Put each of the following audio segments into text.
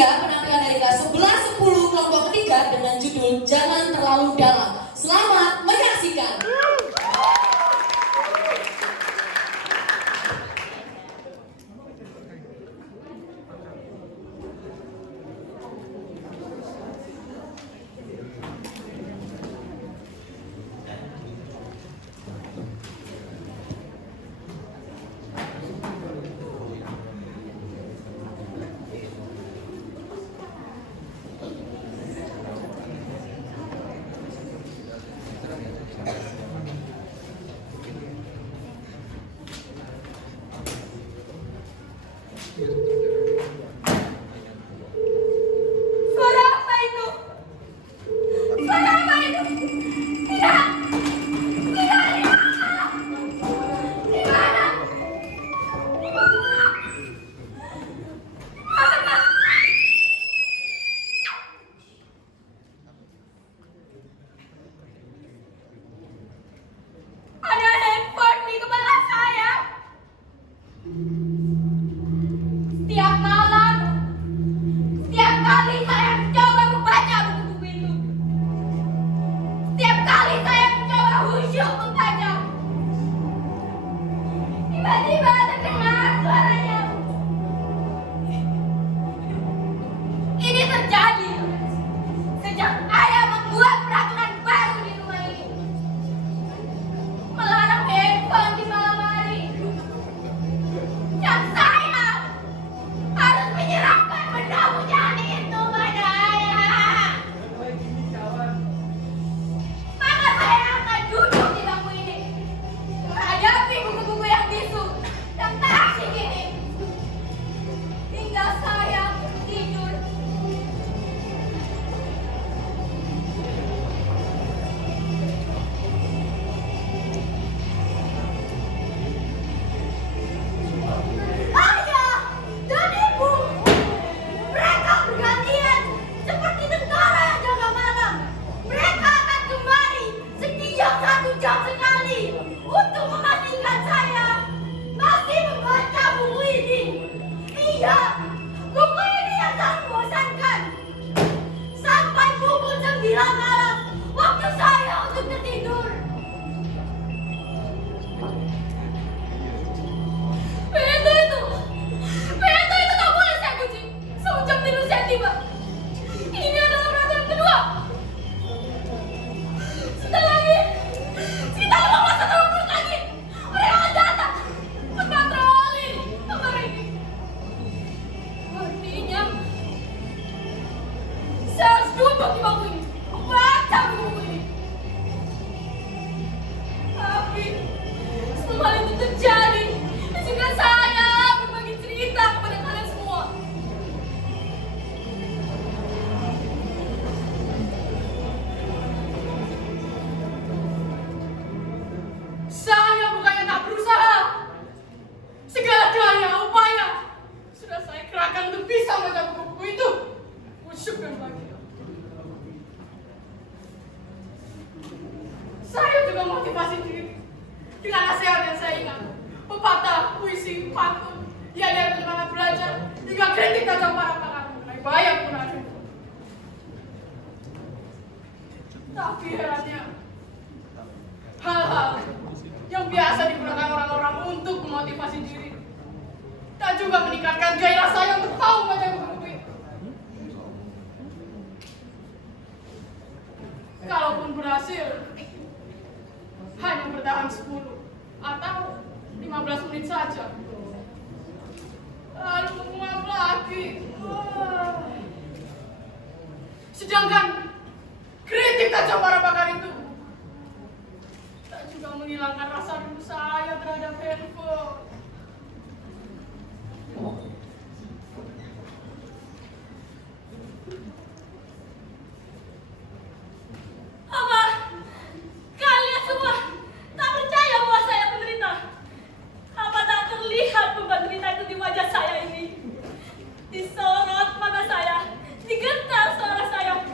dia penampilan dari kelas 11-10 kelompok ketiga dengan judul Jangan Terlalu Dalam. Selamat menyaksikan. Suara apa itu? Suara apa itu? Tidak! Tidak! Di mana? Ada handphone di kepala saya. Setiap malam, setiap kali saya mencoba membaca buku-buku itu, setiap kali saya mencoba khusyuk membaca, tiba-tiba terdengar suaranya. Ini terjadi sejak ayah membuat peraturan baru di rumah ini, melarang handphone di malam hari. Yang saya harus menyerahkan benda pujaan itu pada ayah. Maka saya akan duduk di bangku ini, menghadapi buku-buku yang bisu dan tak asik ini, hingga saya tidur. Ayah dan ibu, mereka bergantian seperti tentara yang jaga malam. Mereka akan kemari setiap 1 jam sekali untuk memastikan saya masih membaca buku ini. Iya, buku ini yang sangat membosankan. Sampai pukul 9 malam, waktu saya untuk tertidur. Pintu itu tak boleh saya kunci sejak tidur saya tiba. Ini adalah peraturan kedua. Setelah ini, sekitar 15 atau 20 menit lagi, mereka akan datang berpatroli kamar ini. Artinya, saya harus duduk di bangku ini, membaca buku ini. Tapi setelah itu terjadi, izinkan saya berbagi cerita kepada kalian semua. Saya bukannya tak berusaha. Segala daya upaya sudah saya kerahkan untuk bisa membaca buku-buku itu. Kusyuk dan bahagia. Saya juga motivasi diri dengan nasihat yang saya ingat. Pepatah, puisi, pantun, yang bagaimana belajar, hingga kritik tajam para pakar mengenai bahaya penggunaan handphone. Tapi herannya, hal-hal yang biasa digunakan orang-orang untuk memotivasi diri tak juga meningkatkan gairah saya untuk tahu membaca buku-buku itu. Kalaupun berhasil, hanya bertahan 10 atau 15 menit saja. Lalu menguap lagi. Sedangkan kritik tajam para pakar itu tak juga menghilangkan rasa rindu saya terhadap handphone. Apa? Kalian semua tak percaya bahwa saya penderita? Apa tak terlihat beban derita itu di wajah saya ini? Disorot mata saya, digentar suara saya,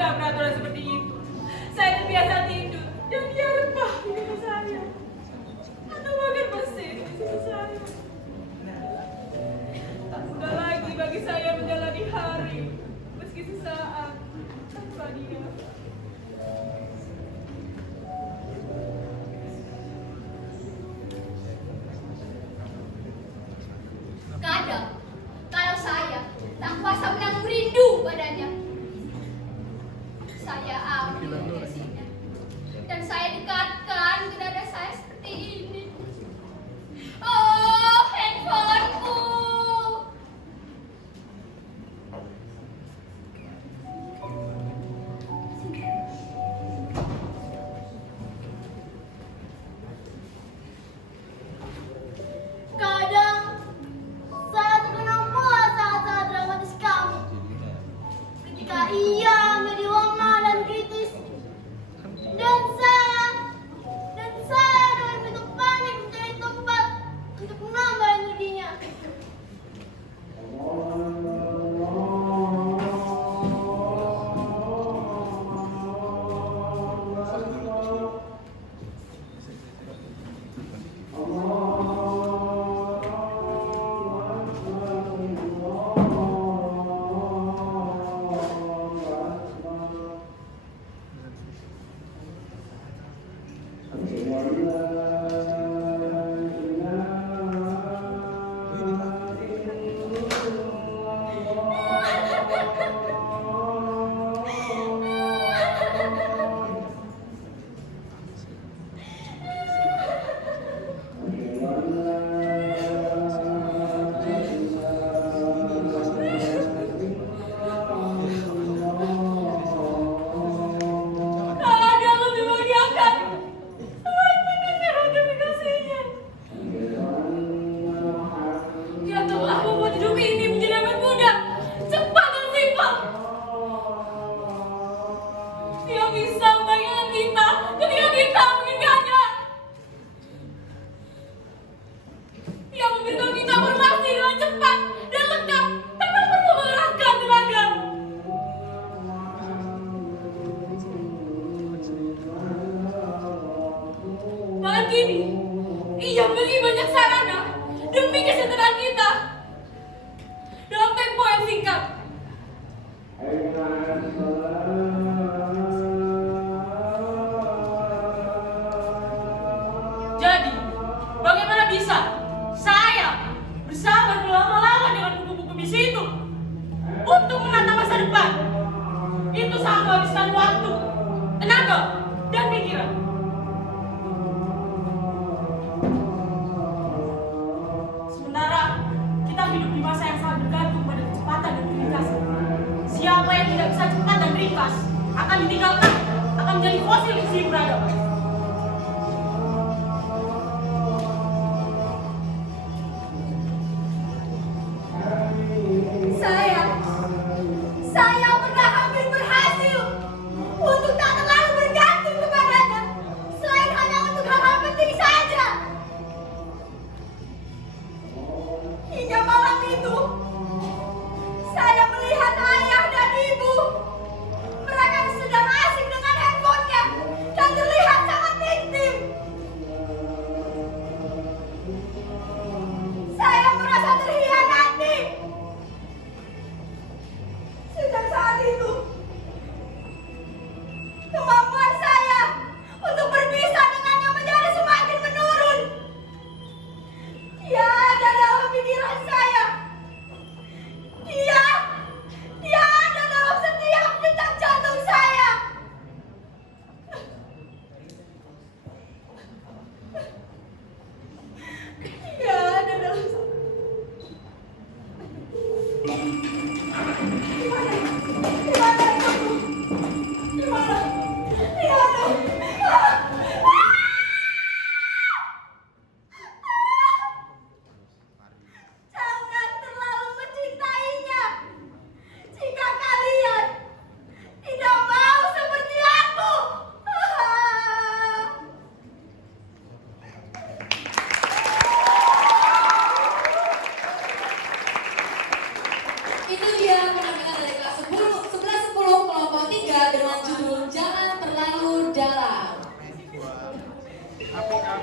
ada peraturan seperti itu. Saya terbiasa tidur dan dia rebah di dekat saya. Atau bahkan bersih di sisi saya. Tak mudah lagi bagi saya menjalani hari meski sesaat tanpa dia. Kadang, kalau saya tak kuasa menanggung rindu padanya, saya ambil kasihnya dan saya dekatkan ke dada saya seperti ini. Oh, handphoneku. Kadang saya terkenal muak saat-saat dramatis kamu. Ketika ia menjadi lemah dan kritis, dan saya dengan begitu panik mencari tempat untuk menambah energinya. Ada lebih mengiakan selain mendengar notifikasinya. Dia telah membuat hidup ini menjadi amat mudah, cepat dan simpel. Dia bisa membayangkan kita ketika kita menginginkannya. Dia memberitahu kita informasi dengan cepat dan lengkap tanpa perlu mengerahkan tenaga. Bahkan kini, ia beri banyak sarana demi kesejahteraan kita dalam tempo yang singkat. Jadi, bagaimana bisa saya bersabar berlama-lama dengan buku-buku misi itu untuk menata masa depan? Itu sangat menghabiskan waktu, tenaga, dan pikiran. Sementara kita hidup di masa yang sangat bergantung pada kecepatan dan keringkasan. Siapa yang tidak bisa cepat dan ringkas akan ditinggalkan, akan menjadi fosil di sini peradaban. Saya pernah hampir berhasil untuk tak terlalu bergantung kepadanya, selain hanya untuk hal-hal penting saja. Hingga malam itu, saya melihat ayah dan ibu. Mereka sedang asik dengan handphonenya dan terlihat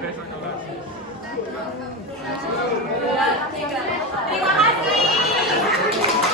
Berat